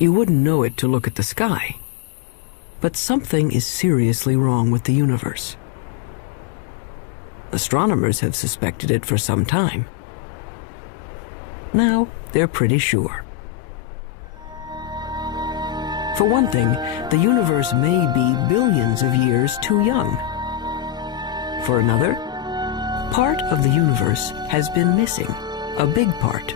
You wouldn't know it to look at the sky. But something is seriously wrong with the universe. Astronomers have suspected it for some time. Now they're pretty sure. For one thing, the universe may be billions of years too young. For another, part of the universe has been missing, a big part.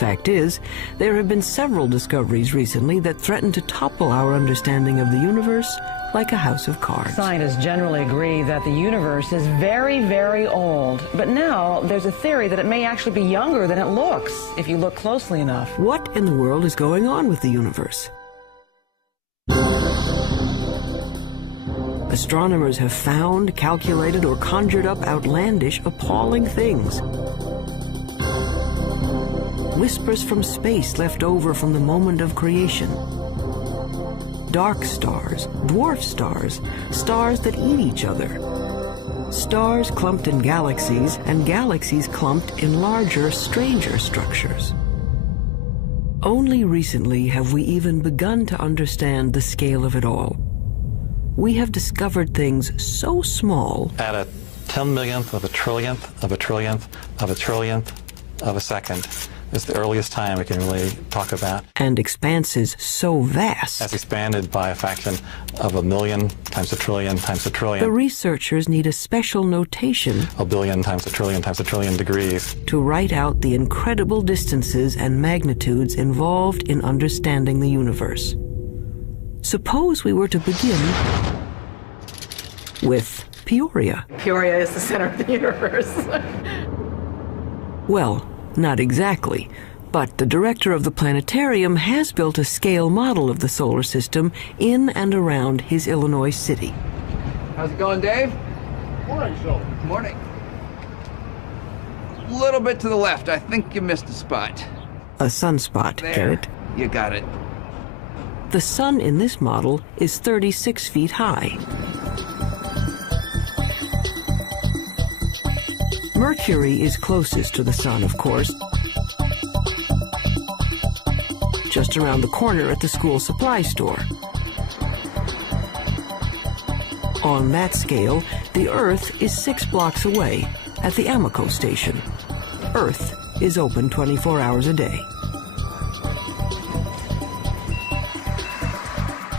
Fact is, there have been several discoveries recently that threaten to topple our understanding of the universe like a house of cards. Scientists generally agree that the universe is very, very old. But now there's a theory that it may actually be younger than it looks if you look closely enough. What in the world is going on with the universe? Astronomers have found, calculated, or conjured up outlandish, appalling things. Whispers from space left over from the moment of creation. Dark stars, dwarf stars, stars that eat each other. Stars clumped in galaxies, and galaxies clumped in larger, stranger structures. Only recently have we even begun to understand the scale of it all. We have discovered things so small. At a 10 millionth of a trillionth of a trillionth of a trillionth of a second is the earliest time we can really talk about. And expanses so vast. That's expanded by a fraction of a million times a trillion times a trillion. The researchers need a special notation. A billion times a trillion degrees. To write out the incredible distances and magnitudes involved in understanding the universe. Suppose we were to begin with Peoria. Peoria is the center of the universe. Well, not exactly, but the director of the planetarium has built a scale model of the solar system in and around his Illinois city. How's it going, Dave? Morning, Phil. Morning. A little bit to the left. I think you missed a spot. A sunspot, There. get it? You got it. The sun in this model is 36 feet high. Mercury is closest to the sun, of course, just around the corner at the school supply store. On that scale, the Earth is 6 blocks away at the Amoco station. Earth is open 24 hours a day.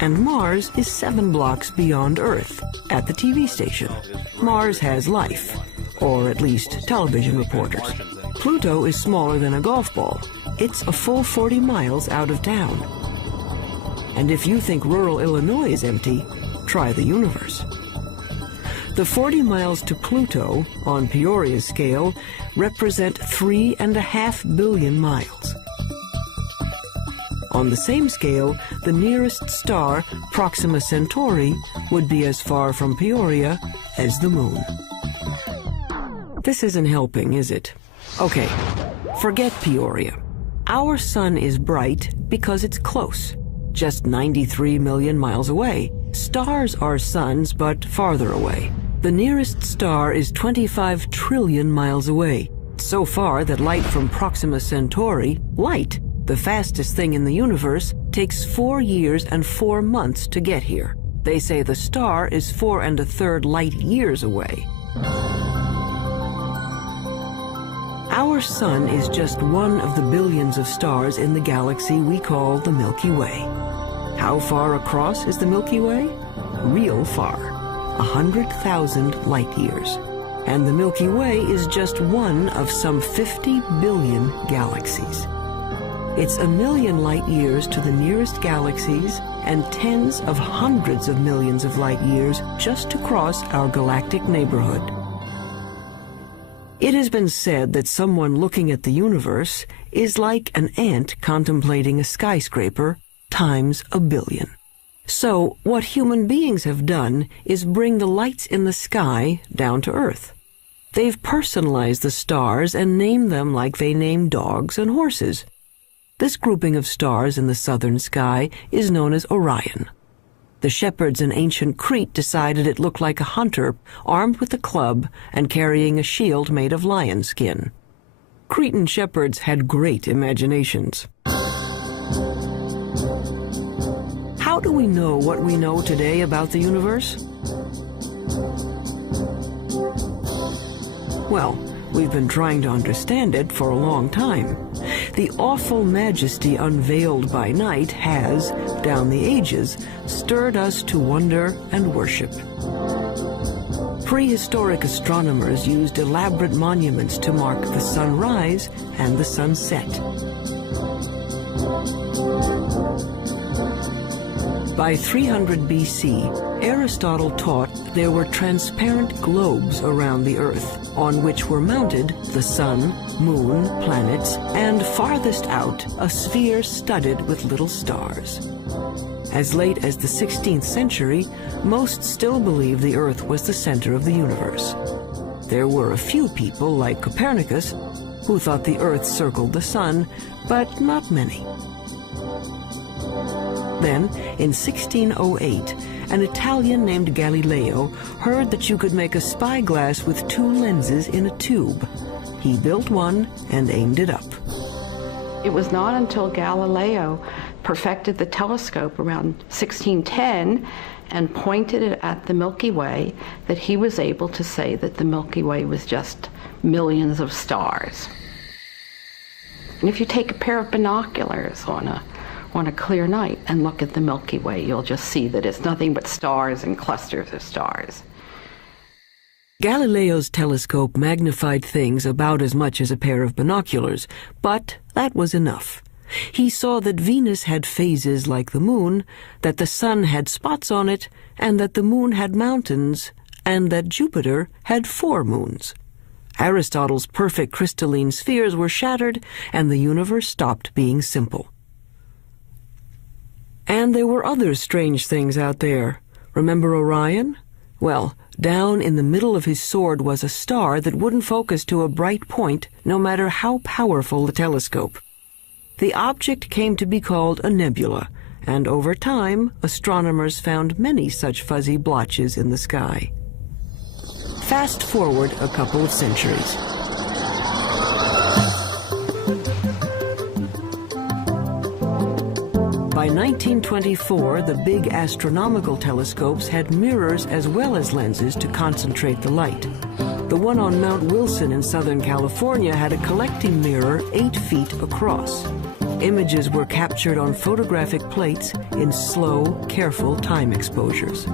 And Mars is 7 blocks beyond Earth at the TV station. Mars has life, or at least television reporters. Pluto is smaller than a golf ball. It's a full 40 miles out of town. And if you think rural Illinois is empty, try the universe. The 40 miles to Pluto, on Peoria's scale, represent 3.5 billion miles. On the same scale, the nearest star, Proxima Centauri, would be as far from Peoria as the moon. This isn't helping, is it? Okay, forget Peoria. Our sun is bright because it's close, just 93 million miles away. Stars are suns, but farther away. The nearest star is 25 trillion miles away, so far that light from Proxima Centauri, light, the fastest thing in the universe, takes 4 years and 4 months to get here. They say the star is 4 1/3 light years away. Our sun is just one of the billions of stars in the galaxy we call the Milky Way. How far across is the Milky Way? Real far, 100,000 light years. And the Milky Way is just one of some 50 billion galaxies. It's 1 million light years to the nearest galaxies and tens of hundreds of millions of light years just to cross our galactic neighborhood. It has been said that someone looking at the universe is like an ant contemplating a skyscraper times 1 billion. So what human beings have done is bring the lights in the sky down to Earth. They've personalized the stars and named them like they name dogs and horses. This grouping of stars in the southern sky is known as Orion. The shepherds in ancient Crete decided it looked like a hunter armed with a club and carrying a shield made of lion skin. Cretan shepherds had great imaginations. we know what we know today about the universe? Well, we've been trying to understand it for a long time. The awful majesty unveiled by night has, down the ages, stirred us to wonder and worship. Prehistoric astronomers used elaborate monuments to mark the sunrise and the sunset. By 300 BC, Aristotle taught there were transparent globes around the Earth, on which were mounted the sun, moon, planets, and farthest out, a sphere studded with little stars. As late as the 16th century, most still believed the Earth was the center of the universe. There were a few people, like Copernicus, who thought the Earth circled the sun, but not many. Then, in 1608, an Italian named Galileo heard that you could make a spyglass with two lenses in a tube. He built one and aimed it up. It was not until Galileo perfected the telescope around 1610 and pointed it at the Milky Way that he was able to say that the Milky Way was just millions of stars. And if you take a pair of binoculars on a clear night and look at the Milky Way, you'll just see that it's nothing but stars and clusters of stars. Galileo's telescope magnified things about as much as a pair of binoculars, but that was enough. He saw that Venus had phases like the moon, that the sun had spots on it, and that the moon had mountains, and that Jupiter had 4 moons. Aristotle's perfect crystalline spheres were shattered, and the universe stopped being simple. And there were other strange things out there. Remember Orion? Well, down in the middle of his sword was a star that wouldn't focus to a bright point, no matter how powerful the telescope. The object came to be called a nebula, and over time, astronomers found many such fuzzy blotches in the sky. Fast forward a couple of centuries. By 1924, the big astronomical telescopes had mirrors as well as lenses to concentrate the light. The one on Mount Wilson in Southern California had a collecting mirror 8 feet across. Images were captured on photographic plates in slow, careful time exposures.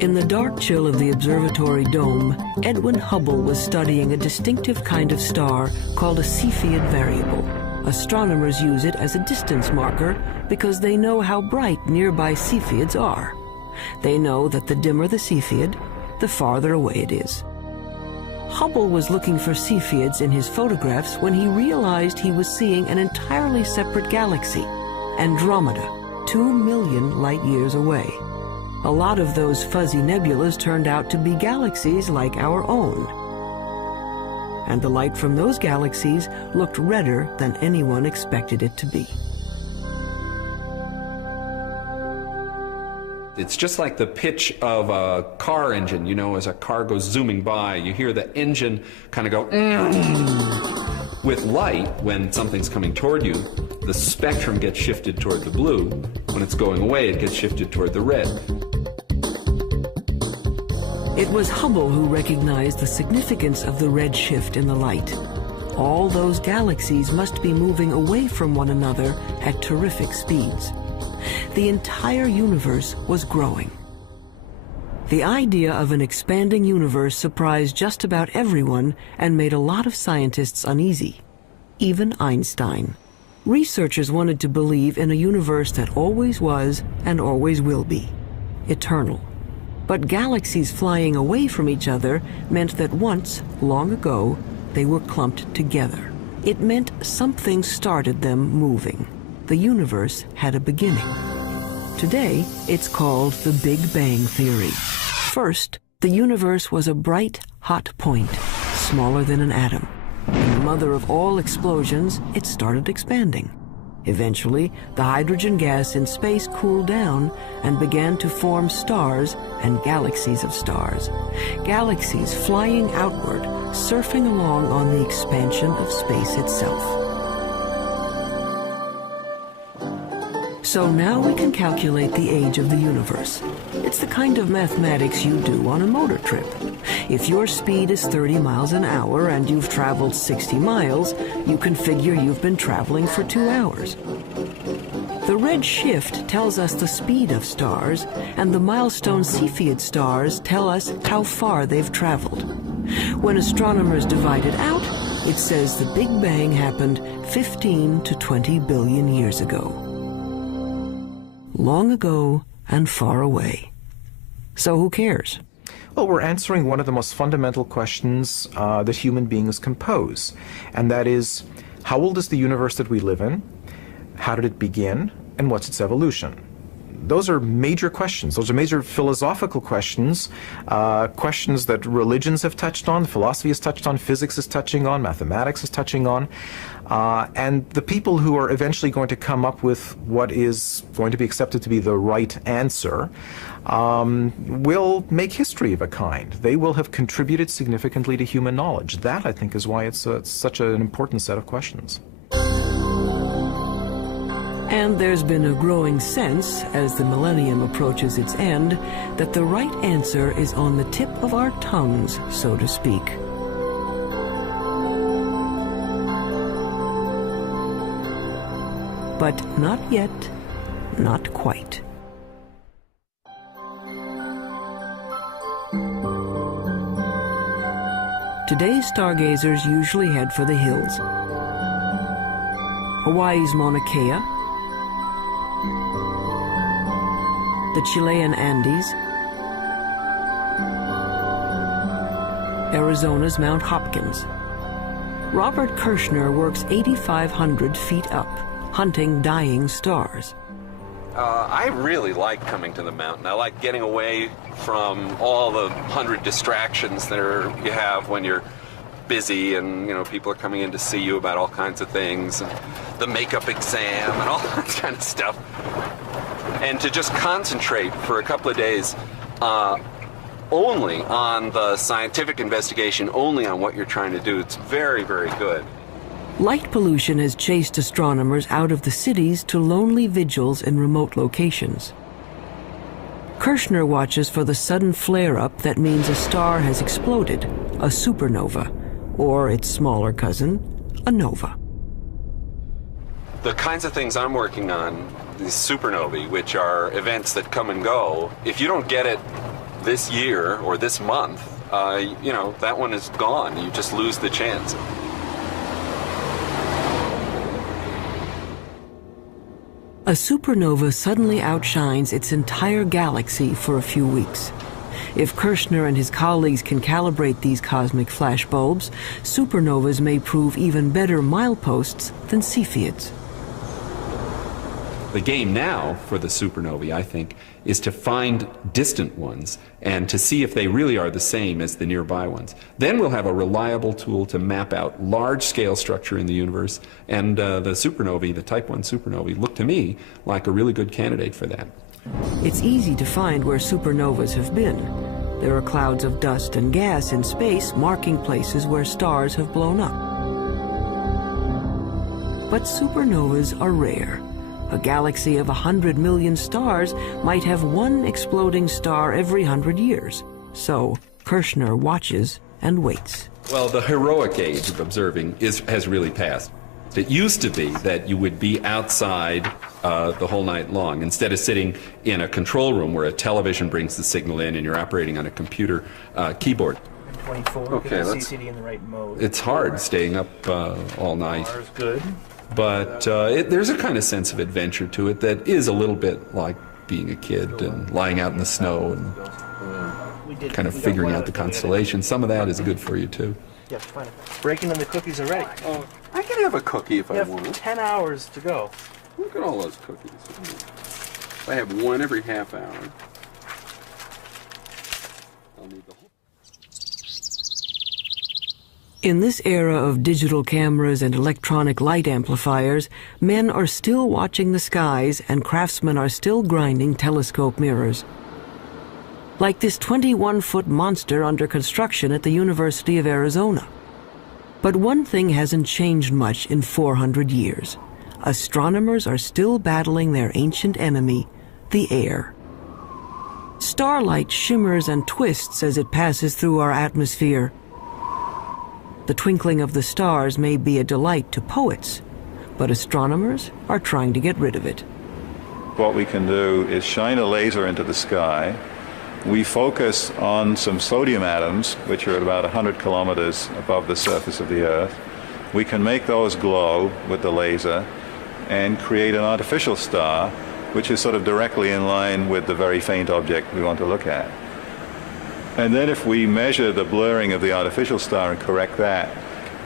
In the dark chill of the observatory dome, Edwin Hubble was studying a distinctive kind of star called a Cepheid variable. Astronomers use it as a distance marker because they know how bright nearby Cepheids are. They know that the dimmer the Cepheid, the farther away it is. Hubble was looking for Cepheids in his photographs when he realized he was seeing an entirely separate galaxy, Andromeda, 2 million light-years away. A lot of those fuzzy nebulas turned out to be galaxies like our own. And the light from those galaxies looked redder than anyone expected it to be. It's just like the pitch of a car engine. You know, as a car goes zooming by, you hear the engine kind of go. With light, when something's coming toward you, the spectrum gets shifted toward the blue. When it's going away, it gets shifted toward the red. It was Hubble who recognized the significance of the red shift in the light. All those galaxies must be moving away from one another at terrific speeds. The entire universe was growing. The idea of an expanding universe surprised just about everyone and made a lot of scientists uneasy, even Einstein. Researchers wanted to believe in a universe that always was and always will be, eternal. But galaxies flying away from each other meant that once, long ago, they were clumped together. It meant something started them moving. The universe had a beginning. Today, it's called the Big Bang Theory. First, the universe was a bright, hot point, smaller than an atom. In the mother of all explosions, it started expanding. Eventually, the hydrogen gas in space cooled down and began to form stars and galaxies of stars. Galaxies flying outward, surfing along on the expansion of space itself. So now we can calculate the age of the universe. It's the kind of mathematics you do on a motor trip. If your speed is 30 miles an hour and you've traveled 60 miles, you can figure you've been traveling for 2 hours. The red shift tells us the speed of stars, and the milestone Cepheid stars tell us how far they've traveled. When astronomers divide it out, it says the Big Bang happened 15 to 20 billion years ago. Long ago and far away. So who cares? Well, we're answering one of the most fundamental questions that human beings can pose, and that is, how old is the universe that we live in? How did it begin? And what's its evolution? Those are major questions. Those are major philosophical questions, questions that religions have touched on, philosophy has touched on, physics is touching on, mathematics is touching on. And the people who are eventually going to come up with what is going to be accepted to be the right answer will make history of a kind. They will have contributed significantly to human knowledge. That, I think, is why it's such an important set of questions. And there's been a growing sense, as the millennium approaches its end, that the right answer is on the tip of our tongues, so to speak. But not yet, not quite. Today's stargazers usually head for the hills. Hawaii's Mauna Kea, the Chilean Andes, Arizona's Mount Hopkins. Robert Kirshner works 8,500 feet up, hunting dying stars. I really like coming to the mountain. I like getting away from all the 100 distractions that you have when you're busy, and people are coming in to see you about all kinds of things, and the makeup exam and all that kind of stuff. And to just concentrate for a couple of days only on the scientific investigation, only on what you're trying to do, it's very, very good. Light pollution has chased astronomers out of the cities to lonely vigils in remote locations. Kirshner watches for the sudden flare-up that means a star has exploded, a supernova, or its smaller cousin, a nova. The kinds of things I'm working on, these supernovae, which are events that come and go, if you don't get it this year or this month, that one is gone. You just lose the chance. A supernova suddenly outshines its entire galaxy for a few weeks. If Kirshner and his colleagues can calibrate these cosmic flashbulbs, supernovas may prove even better mileposts than Cepheids. The game now for the supernovae, I think, is to find distant ones and to see if they really are the same as the nearby ones. Then we'll have a reliable tool to map out large-scale structure in the universe, and the supernovae, the Type 1 supernovae, look to me like a really good candidate for that. It's easy to find where supernovas have been. There are clouds of dust and gas in space marking places where stars have blown up. But supernovas are rare. A galaxy of 100 million stars might have one exploding star every 100 years. So Kirshner watches and waits. Well, the heroic age of observing has really passed. It used to be that you would be outside the whole night long, instead of sitting in a control room where a television brings the signal in and you're operating on a computer keyboard. 24. Okay, get the CCD in the right mode. It's hard staying up all night. Is good. But there's a kind of sense of adventure to it that is a little bit like being a kid and lying out in the snow and kind of figuring out the constellations. Some of that is good for you, too. Yeah, fine. Breaking in the cookies already. Oh, I can have a cookie if I want. 10 hours to go. Look at all those cookies. I have one every half hour. I'll need the whole. In this era of digital cameras and electronic light amplifiers, men are still watching the skies and craftsmen are still grinding telescope mirrors. Like this 21-foot monster under construction at the University of Arizona. But one thing hasn't changed much in 400 years. astronomers are still battling their ancient enemy, the air. Starlight shimmers and twists as it passes through our atmosphere. The twinkling of the stars may be a delight to poets, but astronomers are trying to get rid of it. What we can do is shine a laser into the sky. We focus on some sodium atoms, which are at about 100 kilometers above the surface of the Earth. We can make those glow with the laser and create an artificial star, which is sort of directly in line with the very faint object we want to look at. And then if we measure the blurring of the artificial star and correct that,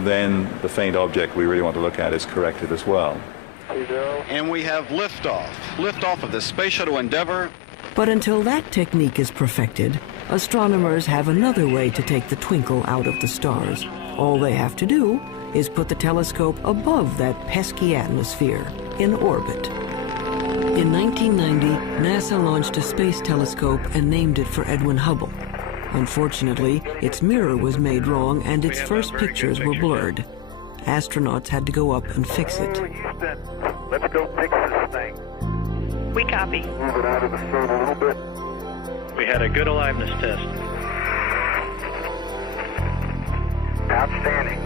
then the faint object we really want to look at is corrected as well. And we have liftoff of the Space Shuttle Endeavour. But until that technique is perfected, astronomers have another way to take the twinkle out of the stars. All they have to do is put the telescope above that pesky atmosphere, in orbit. In 1990, NASA launched a space telescope and named it for Edwin Hubble. Unfortunately, its mirror was made wrong and its first pictures were blurred. Astronauts had to go up and fix it. Let's go fix this thing. We copy. Move it out of the sun a little bit. We had a good aliveness test. Outstanding.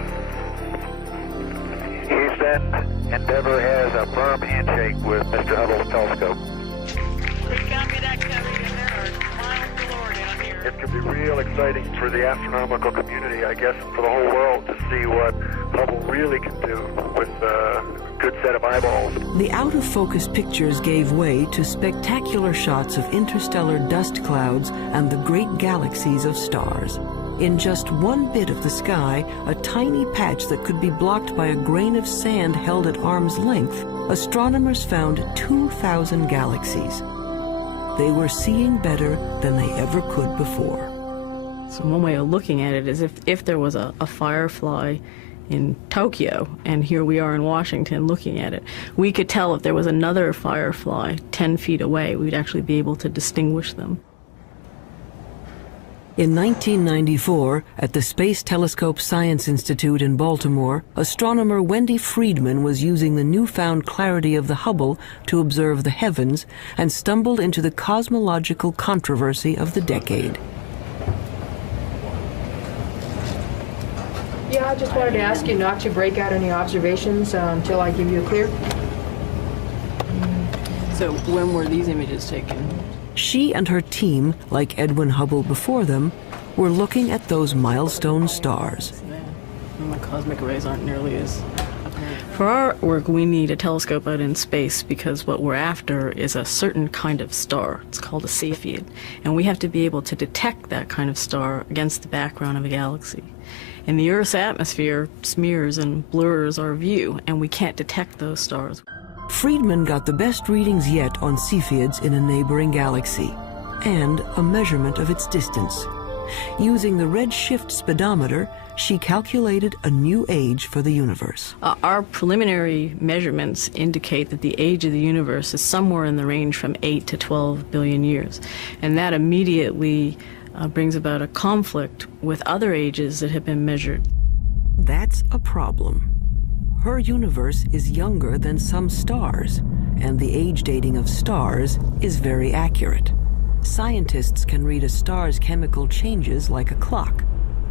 Houston, Endeavour has a firm handshake with Mr. Hubble's telescope. We copy that, Cody, and there are miles galore down here. It could be real exciting for the astronomical community, I guess, and for the whole world to see what Hubble really can do with a good set of eyeballs. The out-of-focus pictures gave way to spectacular shots of interstellar dust clouds and the great galaxies of stars. In just one bit of the sky, a tiny patch that could be blocked by a grain of sand held at arm's length, astronomers found 2,000 galaxies. They were seeing better than they ever could before. So one way of looking at it is if there was a firefly in Tokyo, and here we are in Washington looking at it, we could tell if there was another firefly 10 feet away, we'd actually be able to distinguish them. In 1994, at the Space Telescope Science Institute in Baltimore, astronomer Wendy Friedman was using the newfound clarity of the Hubble to observe the heavens and stumbled into the cosmological controversy of the decade. Yeah, I just wanted to ask you not to break out any observations until I give you a clear. So when were these images taken? She and her team, like Edwin Hubble before them, were looking at those milestone stars. The cosmic rays aren't nearly as apparent. For our work, we need a telescope out in space because what we're after is a certain kind of star. It's called a Cepheid. And we have to be able to detect that kind of star against the background of a galaxy. And the Earth's atmosphere smears and blurs our view, and we can't detect those stars. Friedman got the best readings yet on Cepheids in a neighboring galaxy, and a measurement of its distance. Using the redshift speedometer, she calculated a new age for the universe. Our preliminary measurements indicate that the age of the universe is somewhere in the range from 8 to 12 billion years. And that immediately brings about a conflict with other ages that have been measured. That's a problem. Her universe is younger than some stars, and the age dating of stars is very accurate. Scientists can read a star's chemical changes like a clock.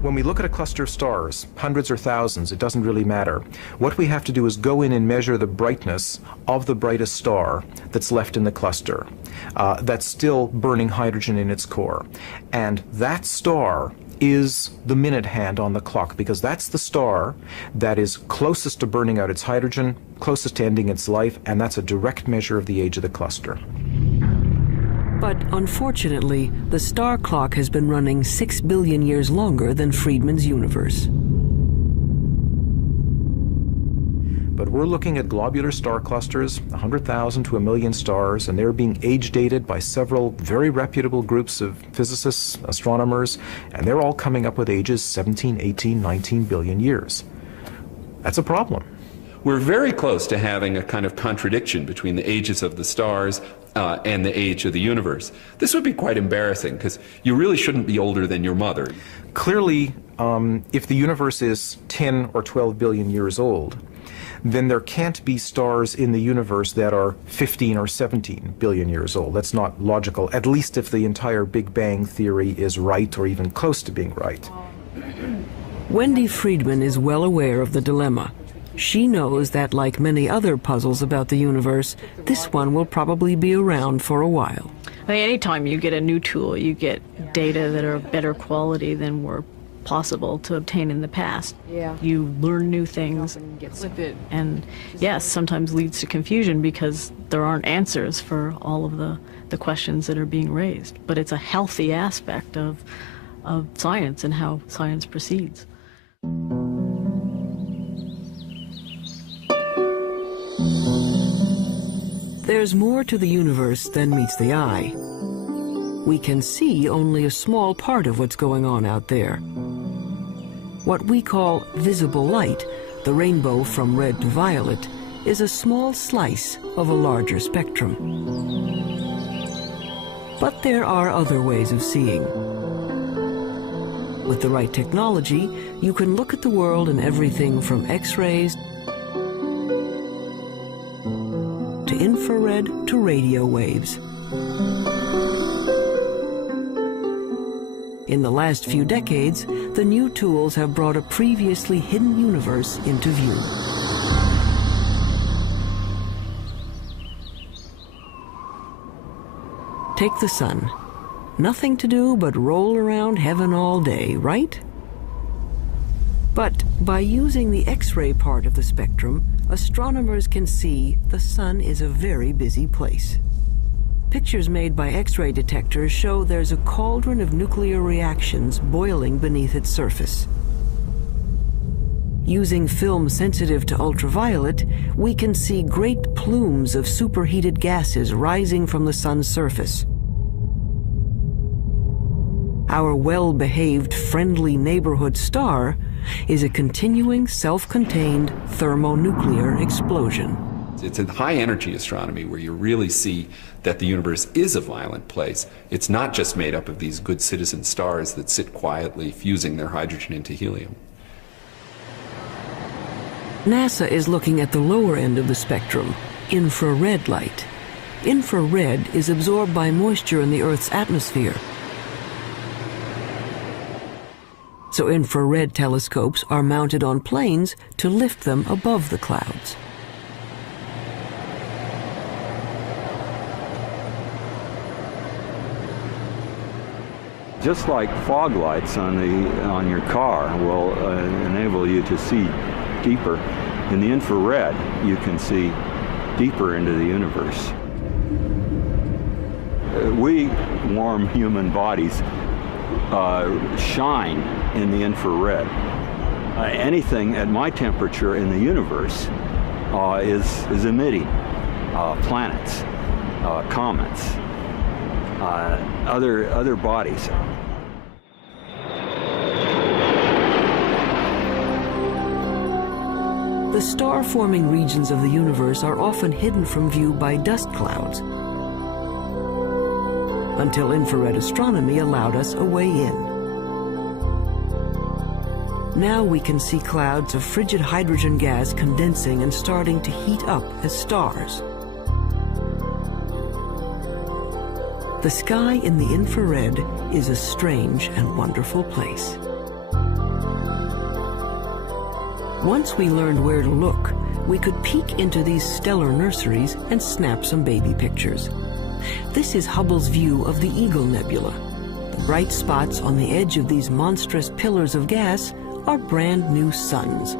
When we look at a cluster of stars, hundreds or thousands, it doesn't really matter. What we have to do is go in and measure the brightness of the brightest star that's left in the cluster, that's still burning hydrogen in its core. And that star is the minute hand on the clock, because that's the star that is closest to burning out its hydrogen, closest to ending its life, and that's a direct measure of the age of the cluster. But unfortunately, the star clock has been running 6 billion years longer than Friedman's universe. But we're looking at globular star clusters, 100,000 to 1 million stars, and they're being age dated by several very reputable groups of physicists, astronomers, and they're all coming up with ages 17, 18, 19 billion years. That's a problem. We're very close to having a kind of contradiction between the ages of the stars and the age of the universe. This would be quite embarrassing, because you really shouldn't be older than your mother. Clearly, if the universe is 10 or 12 billion years old, then there can't be stars in the universe that are 15 or 17 billion years old. That's not logical, at least if the entire Big Bang theory is right or even close to being right. Wendy Friedman is well aware of the dilemma. She knows that, like many other puzzles about the universe, this one will probably be around for a while. I think anytime you get a new tool, you get data that are of better quality than were possible to obtain in the past. Yeah. You learn new things, and yes, sometimes leads to confusion because there aren't answers for all of the questions that are being raised. But it's a healthy aspect of science and how science proceeds. There's more to the universe than meets the eye. We can see only a small part of what's going on out there. What we call visible light, the rainbow from red to violet, is a small slice of a larger spectrum. But there are other ways of seeing. With the right technology, you can look at the world and everything from X-rays to infrared to radio waves. In the last few decades, the new tools have brought a previously hidden universe into view. Take the sun. Nothing to do but roll around heaven all day, right? But by using the X-ray part of the spectrum, astronomers can see the sun is a very busy place. Pictures made by X-ray detectors show there's a cauldron of nuclear reactions boiling beneath its surface. Using film sensitive to ultraviolet, we can see great plumes of superheated gases rising from the sun's surface. Our well-behaved, friendly neighborhood star is a continuing, self-contained thermonuclear explosion. It's in high-energy astronomy where you really see that the universe is a violent place. It's not just made up of these good citizen stars that sit quietly fusing their hydrogen into helium. NASA is looking at the lower end of the spectrum, infrared light. Infrared is absorbed by moisture in the Earth's atmosphere. So infrared telescopes are mounted on planes to lift them above the clouds. Just like fog lights on your car will enable you to see deeper, in the infrared you can see deeper into the universe. We warm human bodies shine in the infrared. Anything at my temperature in the universe is emitting planets, comets, other bodies. The star-forming regions of the universe are often hidden from view by dust clouds, until infrared astronomy allowed us a way in. Now we can see clouds of frigid hydrogen gas condensing and starting to heat up as stars. The sky in the infrared is a strange and wonderful place. Once we learned where to look, we could peek into these stellar nurseries and snap some baby pictures. This is Hubble's view of the Eagle Nebula. The bright spots on the edge of these monstrous pillars of gas are brand new suns.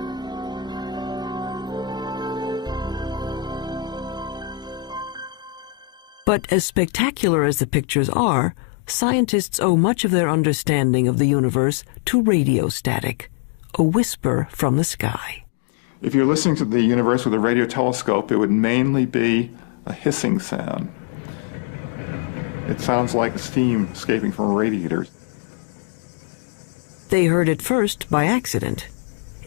But as spectacular as the pictures are, scientists owe much of their understanding of the universe to radio static, a whisper from the sky. If you're listening to the universe with a radio telescope, it would mainly be a hissing sound. It sounds like steam escaping from a radiator. They heard it first by accident.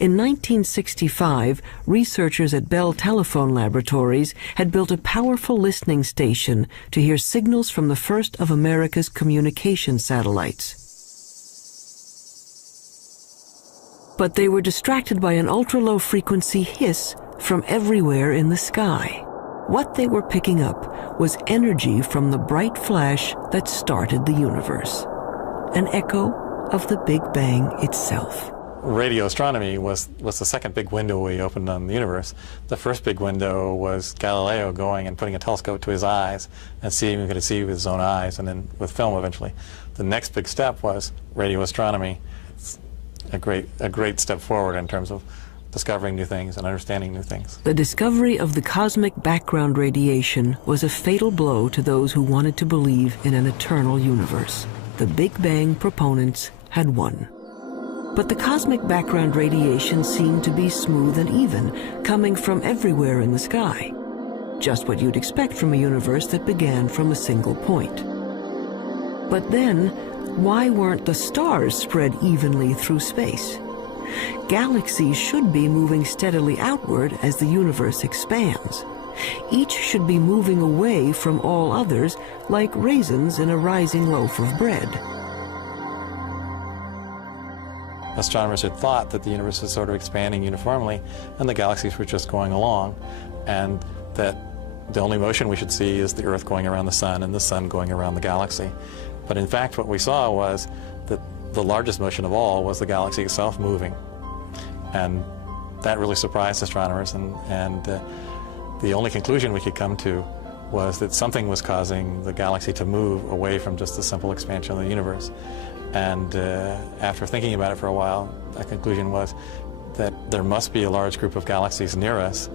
In 1965, researchers at Bell Telephone Laboratories had built a powerful listening station to hear signals from the first of America's communication satellites. But they were distracted by an ultra-low frequency hiss from everywhere in the sky. What they were picking up was energy from the bright flash that started the universe, an echo of the Big Bang itself. Radio astronomy was the second big window we opened on the universe. The first big window was Galileo going and putting a telescope to his eyes and seeing if he could see with his own eyes, and then with film eventually. The next big step was radio astronomy. It's a great step forward in terms of discovering new things and understanding new things. The discovery of the cosmic background radiation was a fatal blow to those who wanted to believe in an eternal universe. The Big Bang proponents had won. But the cosmic background radiation seemed to be smooth and even, coming from everywhere in the sky. Just what you'd expect from a universe that began from a single point. But then, why weren't the stars spread evenly through space? Galaxies should be moving steadily outward as the universe expands. Each should be moving away from all others like raisins in a rising loaf of bread. Astronomers had thought that the universe was sort of expanding uniformly and the galaxies were just going along, and that the only motion we should see is the Earth going around the sun and the sun going around the galaxy. But in fact what we saw was that the largest motion of all was the galaxy itself moving. And that really surprised astronomers, and the only conclusion we could come to was that something was causing the galaxy to move away from just the simple expansion of the universe. And after thinking about it for a while, the conclusion was that there must be a large group of galaxies near us.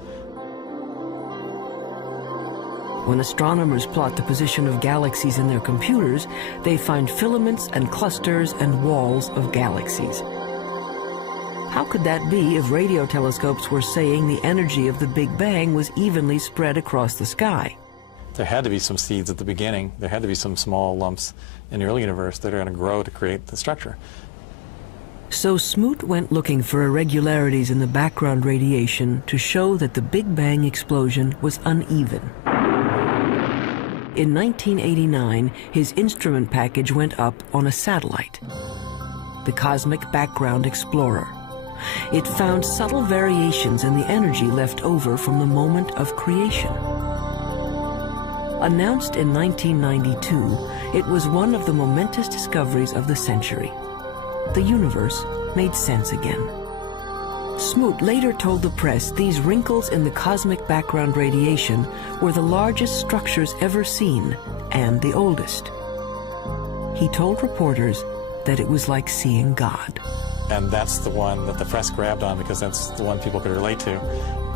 When astronomers plot the position of galaxies in their computers, they find filaments and clusters and walls of galaxies. How could that be if radio telescopes were saying the energy of the Big Bang was evenly spread across the sky? There had to be some seeds at the beginning. There had to be some small lumps in the early universe that are going to grow to create the structure. So Smoot went looking for irregularities in the background radiation to show that the Big Bang explosion was uneven. In 1989, his instrument package went up on a satellite, the Cosmic Background Explorer. It found subtle variations in the energy left over from the moment of creation. Announced in 1992, it was one of the momentous discoveries of the century. The universe made sense again. Smoot later told the press these wrinkles in the cosmic background radiation were the largest structures ever seen and the oldest. He told reporters that it was like seeing God. And that's the one that the press grabbed on because that's the one people could relate to.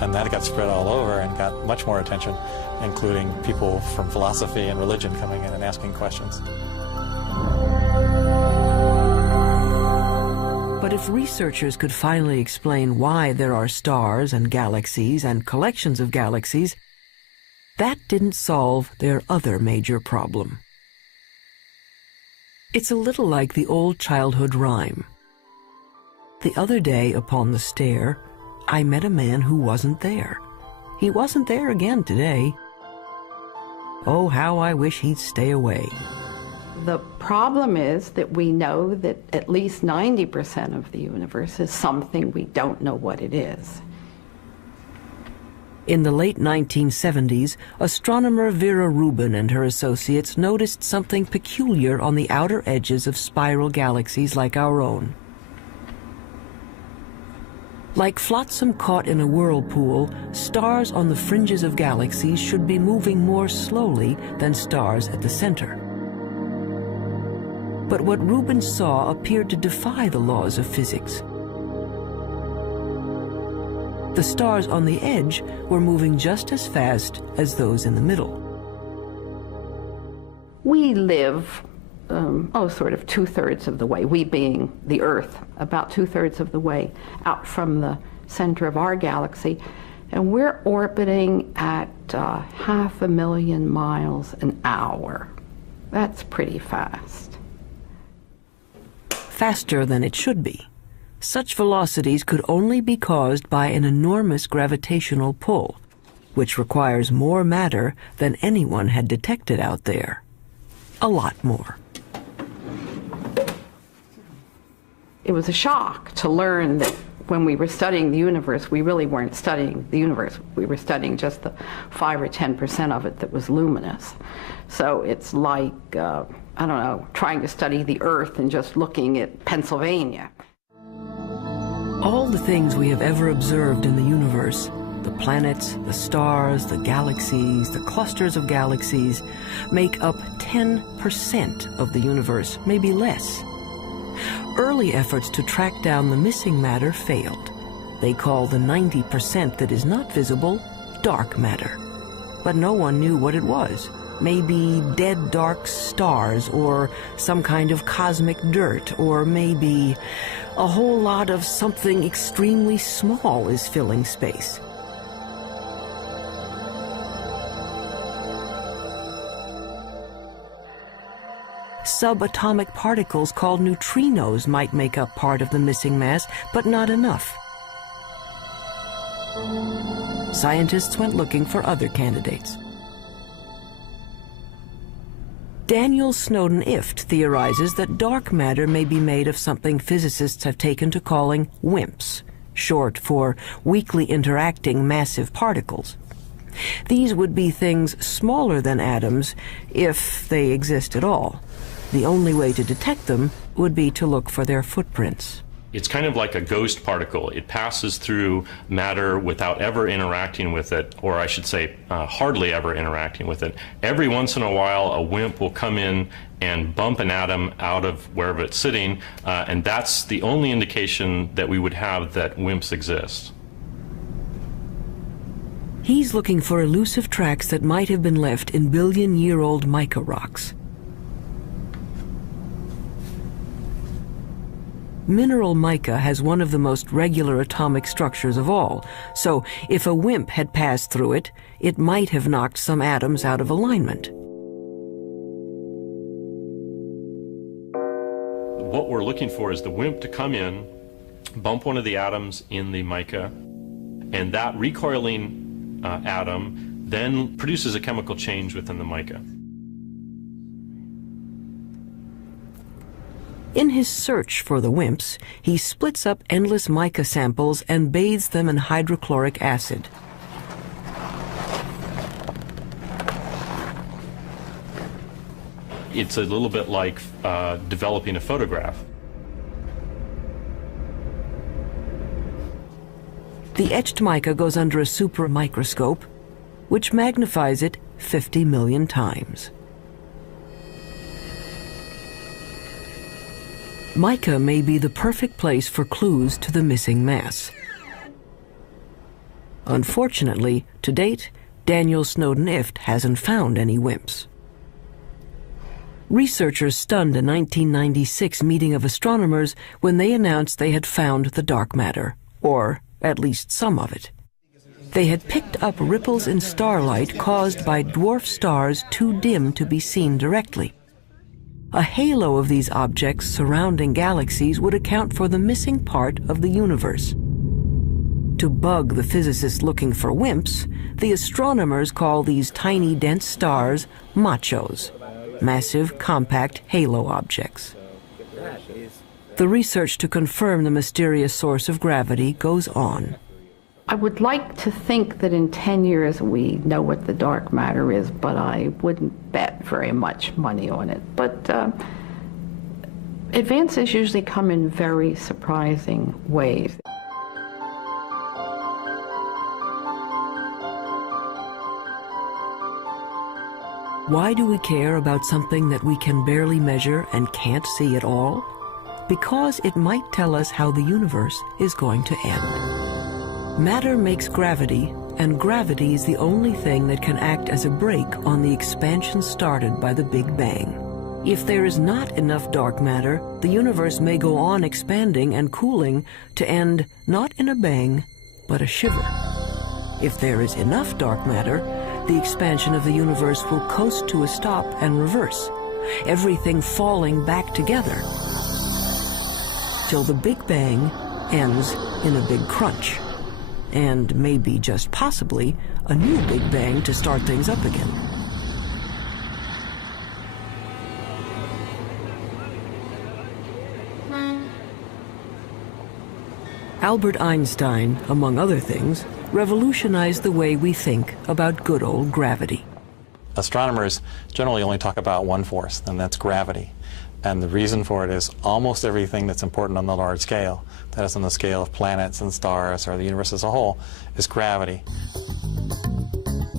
And that got spread all over and got much more attention, including people from philosophy and religion coming in and asking questions. But if researchers could finally explain why there are stars and galaxies and collections of galaxies, that didn't solve their other major problem. It's a little like the old childhood rhyme. The other day upon the stair, I met a man who wasn't there. He wasn't there again today. Oh, how I wish he'd stay away. The problem is that we know that at least 90% of the universe is something we don't know what it is. In the late 1970s, astronomer Vera Rubin and her associates noticed something peculiar on the outer edges of spiral galaxies like our own. Like flotsam caught in a whirlpool, stars on the fringes of galaxies should be moving more slowly than stars at the center. But what Rubin saw appeared to defy the laws of physics. The stars on the edge were moving just as fast as those in the middle. We live, sort of 2/3 of the way, we being the Earth, about 2/3 of the way out from the center of our galaxy, and we're orbiting at 500,000 miles an hour. That's pretty fast. Faster than it should be. Such velocities could only be caused by an enormous gravitational pull, which requires more matter than anyone had detected out there. A lot more. It was a shock to learn that when we were studying the universe, we really weren't studying the universe. We were studying just the 5 or 10% of it that was luminous. So it's like, I don't know, trying to study the Earth and just looking at Pennsylvania. All the things we have ever observed in the universe, the planets, the stars, the galaxies, the clusters of galaxies, make up 10% of the universe, maybe less. Early efforts to track down the missing matter failed. They call the 90% that is not visible dark matter. But no one knew what it was. Maybe dead dark stars, or some kind of cosmic dirt, or maybe a whole lot of something extremely small is filling space. Subatomic particles called neutrinos might make up part of the missing mass, but not enough. Scientists went looking for other candidates. Daniel Snowden-Ift theorizes that dark matter may be made of something physicists have taken to calling WIMPs, short for weakly interacting massive particles. These would be things smaller than atoms, if they exist at all. The only way to detect them would be to look for their footprints. It's kind of like a ghost particle. It passes through matter without ever interacting with it, or I should say hardly ever interacting with it. Every once in a while, a WIMP will come in and bump an atom out of wherever it's sitting, and that's the only indication that we would have that WIMPs exist. He's looking for elusive tracks that might have been left in billion-year-old mica rocks. Mineral mica has one of the most regular atomic structures of all, so if a WIMP had passed through it, it might have knocked some atoms out of alignment. What we're looking for is the WIMP to come in, bump one of the atoms in the mica, and that recoiling atom then produces a chemical change within the mica. In his search for the WIMPs, he splits up endless mica samples and bathes them in hydrochloric acid. It's a little bit like developing a photograph. The etched mica goes under a super microscope, which magnifies it 50 million times. Mica may be the perfect place for clues to the missing mass. Unfortunately, to date, Daniel Snowden-Ift hasn't found any WIMPs. Researchers stunned a 1996 meeting of astronomers when they announced they had found the dark matter, or at least some of it. They had picked up ripples in starlight caused by dwarf stars too dim to be seen directly. A halo of these objects surrounding galaxies would account for the missing part of the universe. To bug the physicists looking for WIMPs, the astronomers call these tiny dense stars machos, massive compact halo objects. The research to confirm the mysterious source of gravity goes on. I would like to think that in 10 years we know what the dark matter is, but I wouldn't bet very much money on it. But advances usually come in very surprising ways. Why do we care about something that we can barely measure and can't see at all? Because it might tell us how the universe is going to end. Matter makes gravity, and gravity is the only thing that can act as a brake on the expansion started by the Big Bang. If there is not enough dark matter, the universe may go on expanding and cooling to end not in a bang, but a shiver. If there is enough dark matter, the expansion of the universe will coast to a stop and reverse, everything falling back together, till the Big Bang ends in a big crunch. And maybe, just possibly, a new Big Bang to start things up again. Albert Einstein, among other things, revolutionized the way we think about good old gravity. Astronomers generally only talk about one force, and that's gravity. And the reason for it is almost everything that's important on the large scale, that is on the scale of planets and stars or the universe as a whole, is gravity.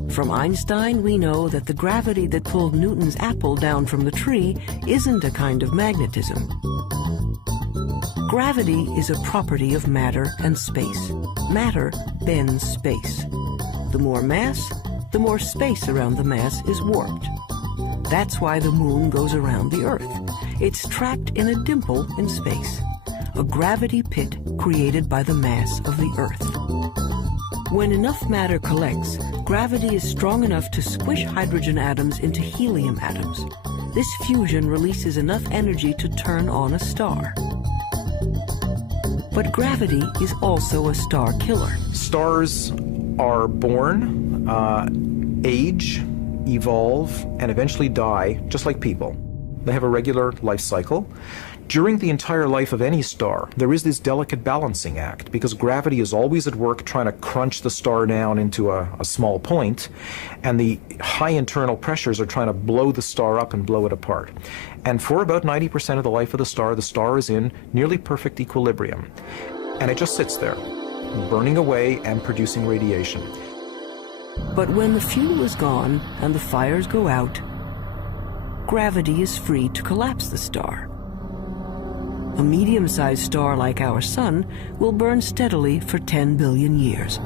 From Einstein, we know that the gravity that pulled Newton's apple down from the tree isn't a kind of magnetism. Gravity is a property of matter and space. Matter bends space. The more mass, the more space around the mass is warped. That's why the moon goes around the Earth. It's trapped in a dimple in space, a gravity pit created by the mass of the Earth. When enough matter collects, gravity is strong enough to squish hydrogen atoms into helium atoms. This fusion releases enough energy to turn on a star. But gravity is also a star killer. Stars are born, age, evolve, and eventually die, just like people. They have a regular life cycle. During the entire life of any star, there is this delicate balancing act, because gravity is always at work trying to crunch the star down into a small point, and the high internal pressures are trying to blow the star up and blow it apart. And for about 90% of the life of the star is in nearly perfect equilibrium. And it just sits there, burning away and producing radiation. But when the fuel is gone and the fires go out, gravity is free to collapse the star. A medium-sized star like our Sun will burn steadily for 10 billion years.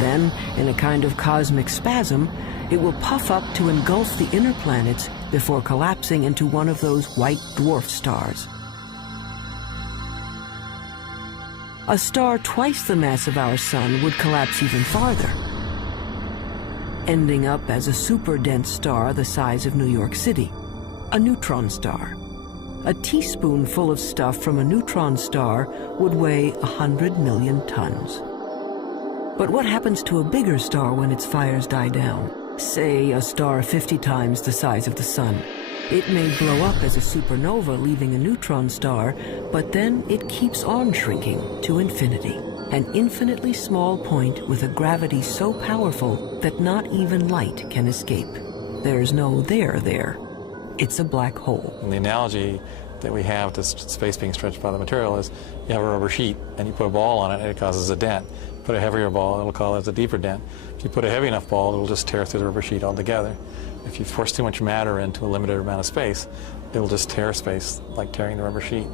Then, in a kind of cosmic spasm, it will puff up to engulf the inner planets before collapsing into one of those white dwarf stars. A star twice the mass of our Sun would collapse even farther, ending up as a super-dense star the size of New York City, a neutron star. A teaspoonful of stuff from a neutron star would weigh 100 million tons. But what happens to a bigger star when its fires die down? Say a star 50 times the size of the Sun. It may blow up as a supernova, leaving a neutron star, but then it keeps on shrinking to infinity. An infinitely small point with a gravity so powerful that not even light can escape. There's no there there. It's a black hole. And the analogy that we have to space being stretched by the material is you have a rubber sheet and you put a ball on it and it causes a dent. Put a heavier ball, it'll cause a deeper dent. If you put a heavy enough ball, it'll just tear through the rubber sheet altogether. If you force too much matter into a limited amount of space, it'll just tear space like tearing the rubber sheet.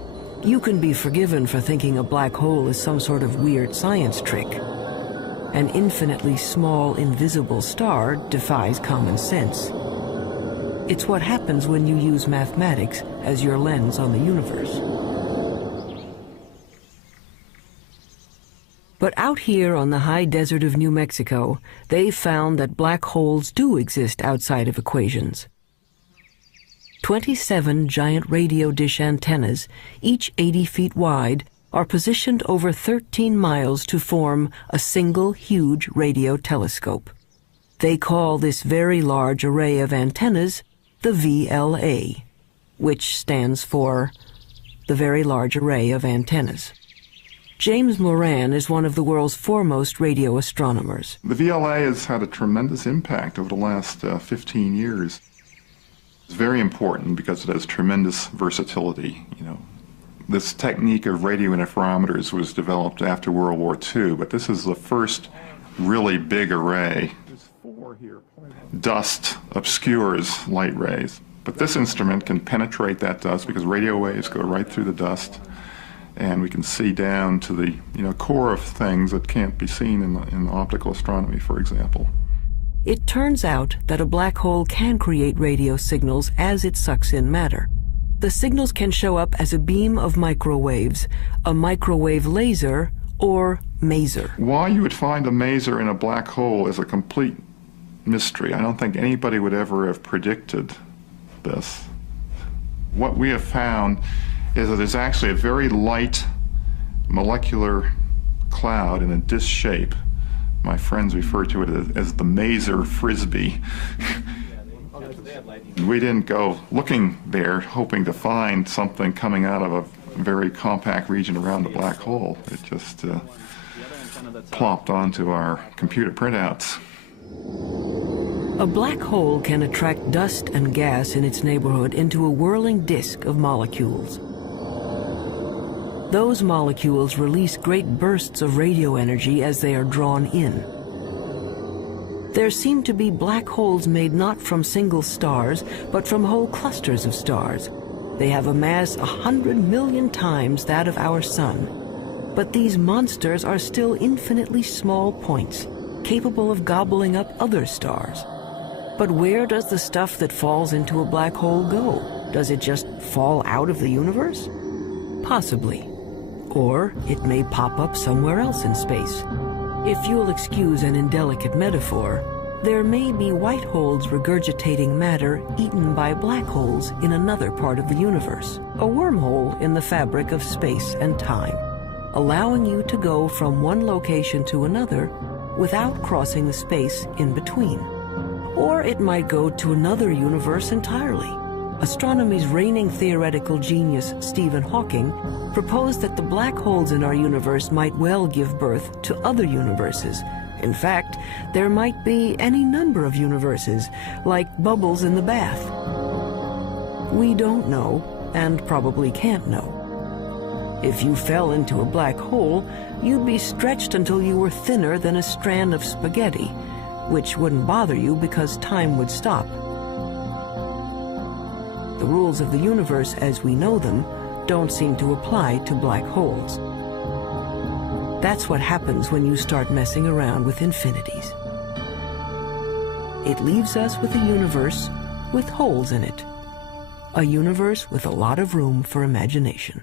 You can be forgiven for thinking a black hole is some sort of weird science trick. An infinitely small, invisible star defies common sense. It's what happens when you use mathematics as your lens on the universe. But out here on the high desert of New Mexico, they've found that black holes do exist outside of equations. 27 giant radio dish antennas, each 80 feet wide, are positioned over 13 miles to form a single huge radio telescope. They call this very large array of antennas the VLA, which stands for the Very Large Array of Antennas. James Moran is one of the world's foremost radio astronomers. The VLA has had a tremendous impact over the last 15 years. It's very important because it has tremendous versatility. This technique of radio interferometers was developed after World War II, but this is the first really big array. Dust obscures light rays, but this instrument can penetrate that dust because radio waves go right through the dust, and we can see down to the core of things that can't be seen in optical astronomy, for example. It turns out that a black hole can create radio signals as it sucks in matter. The signals can show up as a beam of microwaves, a microwave laser, or maser. Why you would find a maser in a black hole is a complete mystery. I don't think anybody would ever have predicted this. What we have found is that there's actually a very light molecular cloud in a disc shape. My friends refer to it as the maser frisbee. We didn't go looking there hoping to find something coming out of a very compact region around the black hole. It just plopped onto our computer printouts. A black hole can attract dust and gas in its neighborhood into a whirling disk of molecules. Those molecules release great bursts of radio energy as they are drawn in. There seem to be black holes made not from single stars, but from whole clusters of stars. They have a mass 100 million times that of our sun. But these monsters are still infinitely small points, capable of gobbling up other stars. But where does the stuff that falls into a black hole go? Does it just fall out of the universe? Possibly. Or it may pop up somewhere else in space. If you'll excuse an indelicate metaphor, there may be white holes regurgitating matter eaten by black holes in another part of the universe, a wormhole in the fabric of space and time, allowing you to go from one location to another without crossing the space in between. Or it might go to another universe entirely. Astronomy's reigning theoretical genius, Stephen Hawking, proposed that the black holes in our universe might well give birth to other universes. In fact, there might be any number of universes, like bubbles in the bath. We don't know, and probably can't know. If you fell into a black hole, you'd be stretched until you were thinner than a strand of spaghetti, which wouldn't bother you because time would stop. The rules of the universe as we know them don't seem to apply to black holes. That's what happens when you start messing around with infinities. It leaves us with a universe with holes in it. A universe with a lot of room for imagination.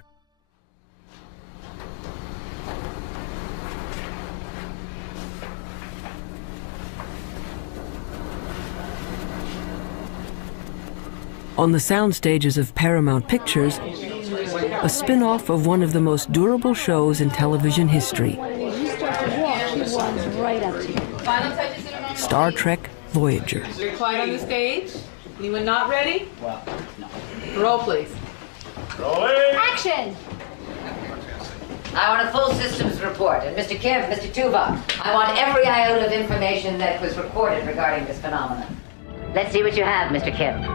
On the sound stages of Paramount Pictures, a spin-off of one of the most durable shows in television history, Star Trek Voyager. You're quiet on the stage. Anyone not ready? Roll, please. Action! I want a full systems report. And Mr. Kemp, Mr. Tuvok, I want every iota of information that was recorded regarding this phenomenon. Let's see what you have, Mr. Kemp.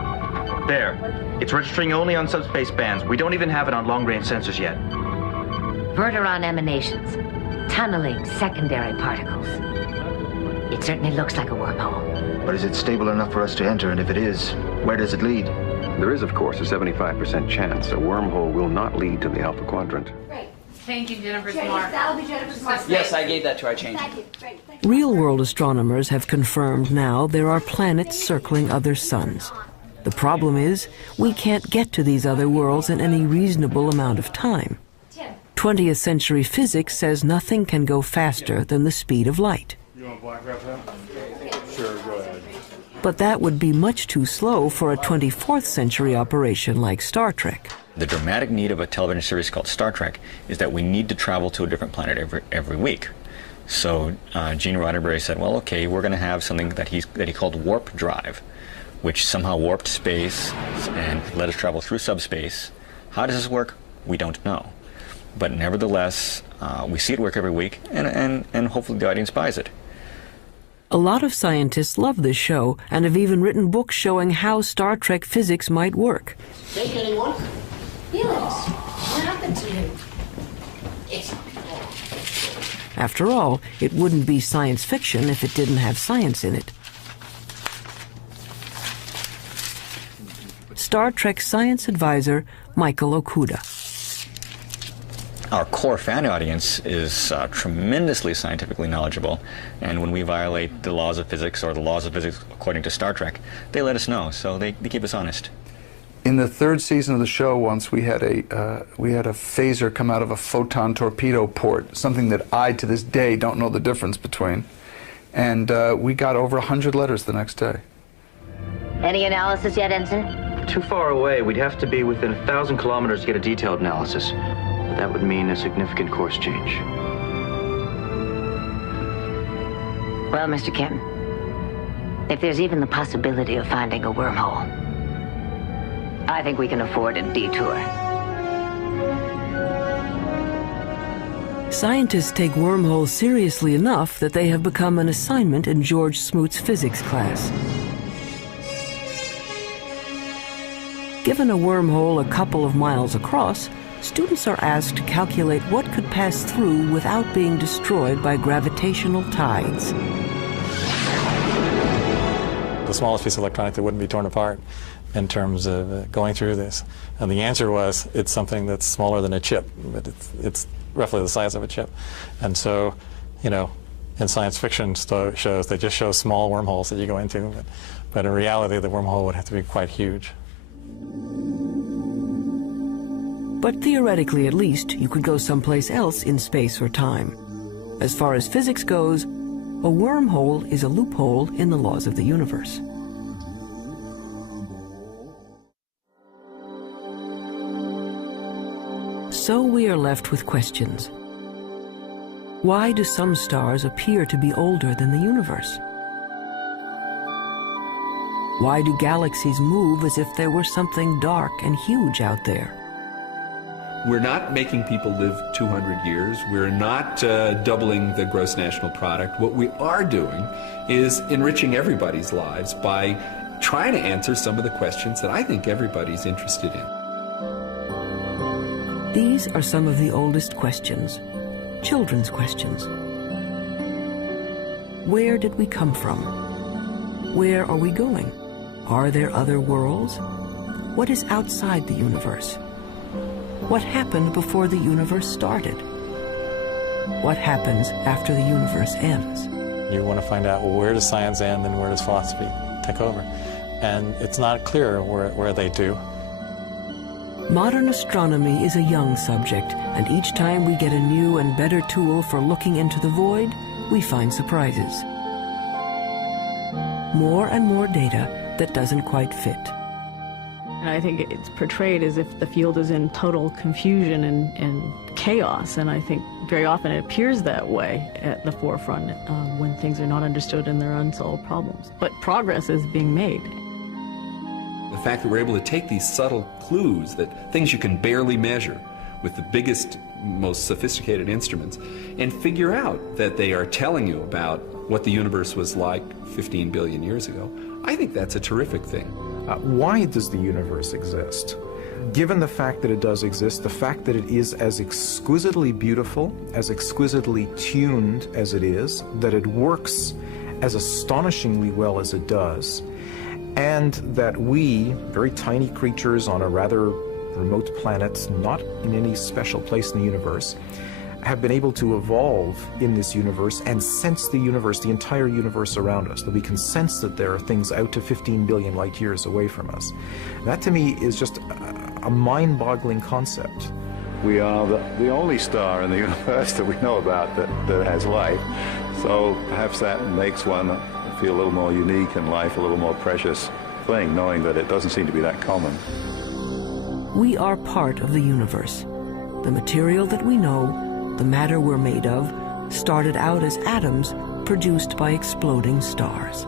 There. It's registering only on subspace bands. We don't even have it on long-range sensors yet. Verteron emanations. Tunneling secondary particles. It certainly looks like a wormhole. But is it stable enough for us to enter? And if it is, where does it lead? There is, of course, a 75% chance a wormhole will not lead to the Alpha Quadrant. Great. Thank you, Jennifer's mark. That'll be Jennifer's mark. Yes, I gave that to her. I changed it. Great. Real-world astronomers have confirmed now there are planets circling other suns. The problem is, we can't get to these other worlds in any reasonable amount of time. 20th century physics says nothing can go faster than the speed of light. You want black wrap that? Sure, go ahead. But that would be much too slow for a 24th century operation like Star Trek. The dramatic need of a television series called Star Trek is that we need to travel to a different planet every week. So Gene Roddenberry said, well, okay, we're going to have something that he called warp drive, which somehow warped space and let us travel through subspace. How does this work? We don't know. But nevertheless, we see it work every week, and hopefully the audience buys it. A lot of scientists love this show and have even written books showing how Star Trek physics might work. Take anyone? Felix, what happened to you? It's... After all, it wouldn't be science fiction if it didn't have science in it. Star Trek science advisor Michael Okuda. Our core fan audience is tremendously scientifically knowledgeable, and when we violate the laws of physics or the laws of physics according to Star Trek, they let us know, so they keep us honest. In the third season of the show, once we had a phaser come out of a photon torpedo port, something that I, to this day, don't know the difference between, and we got over 100 letters the next day. Any analysis yet, Ensign? Too far away. We'd have to be within 1,000 kilometers to get a detailed analysis. But that would mean a significant course change. Well, Mr. Kemp, if there's even the possibility of finding a wormhole, I think we can afford a detour. Scientists take wormholes seriously enough that they have become an assignment in George Smoot's physics class. Given a wormhole a couple of miles across, students are asked to calculate what could pass through without being destroyed by gravitational tides. The smallest piece of electronic that wouldn't be torn apart in terms of going through this. And the answer was, it's something that's smaller than a chip, but it's roughly the size of a chip. And so, you know, in science fiction shows, they just show small wormholes that you go into, but in reality, the wormhole would have to be quite huge. But theoretically, at least, you could go someplace else in space or time. As far as physics goes, a wormhole is a loophole in the laws of the universe. So we are left with questions. Why do some stars appear to be older than the universe? Why do galaxies move as if there were something dark and huge out there? We're not making people live 200 years. We're not doubling the gross national product. What we are doing is enriching everybody's lives by trying to answer some of the questions that I think everybody's interested in. These are some of the oldest questions, children's questions. Where did we come from? Where are we going? Are there other worlds? What is outside the universe? What happened before the universe started? What happens after the universe ends? You want to find out, well, where does science end and where does philosophy take over? And it's not clear where they do. Modern astronomy is a young subject, and each time we get a new and better tool for looking into the void, we find surprises. More and more data that doesn't quite fit. And I think it's portrayed as if the field is in total confusion and chaos, and I think very often it appears that way at the forefront when things are not understood and there are unsolved problems. But progress is being made. The fact that we're able to take these subtle clues, that things you can barely measure with the biggest, most sophisticated instruments, and figure out that they are telling you about what the universe was like 15 billion years ago, I think that's a terrific thing. Why does the universe exist? Given the fact that it does exist, the fact that it is as exquisitely beautiful, as exquisitely tuned as it is, that it works as astonishingly well as it does, and that we, very tiny creatures on a rather remote planet, not in any special place in the universe, have been able to evolve in this universe and sense the universe, the entire universe around us, that we can sense that there are things out to 15 billion light years away from us. That to me is just a mind-boggling concept. We are the only star in the universe that we know about that has life, so perhaps that makes one feel a little more unique and life a little more precious thing, knowing that it doesn't seem to be that common. We are part of the universe. The material that we know, the matter we're made of, started out as atoms produced by exploding stars.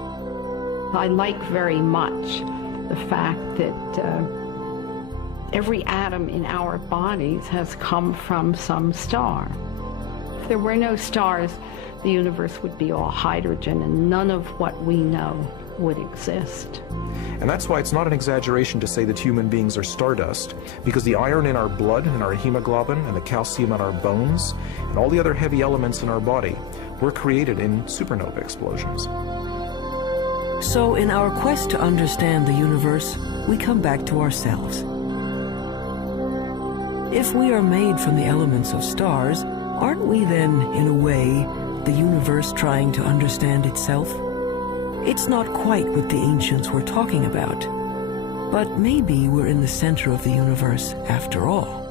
I like very much the fact that every atom in our bodies has come from some star. If there were no stars, the universe would be all hydrogen, and none of what we know would exist. And that's why it's not an exaggeration to say that human beings are stardust, because the iron in our blood and our hemoglobin and the calcium in our bones and all the other heavy elements in our body were created in supernova explosions. So in our quest to understand the universe, we come back to ourselves. If we are made from the elements of stars, aren't we then, in a way, the universe trying to understand itself? It's not quite what the ancients were talking about, but maybe we're in the center of the universe after all.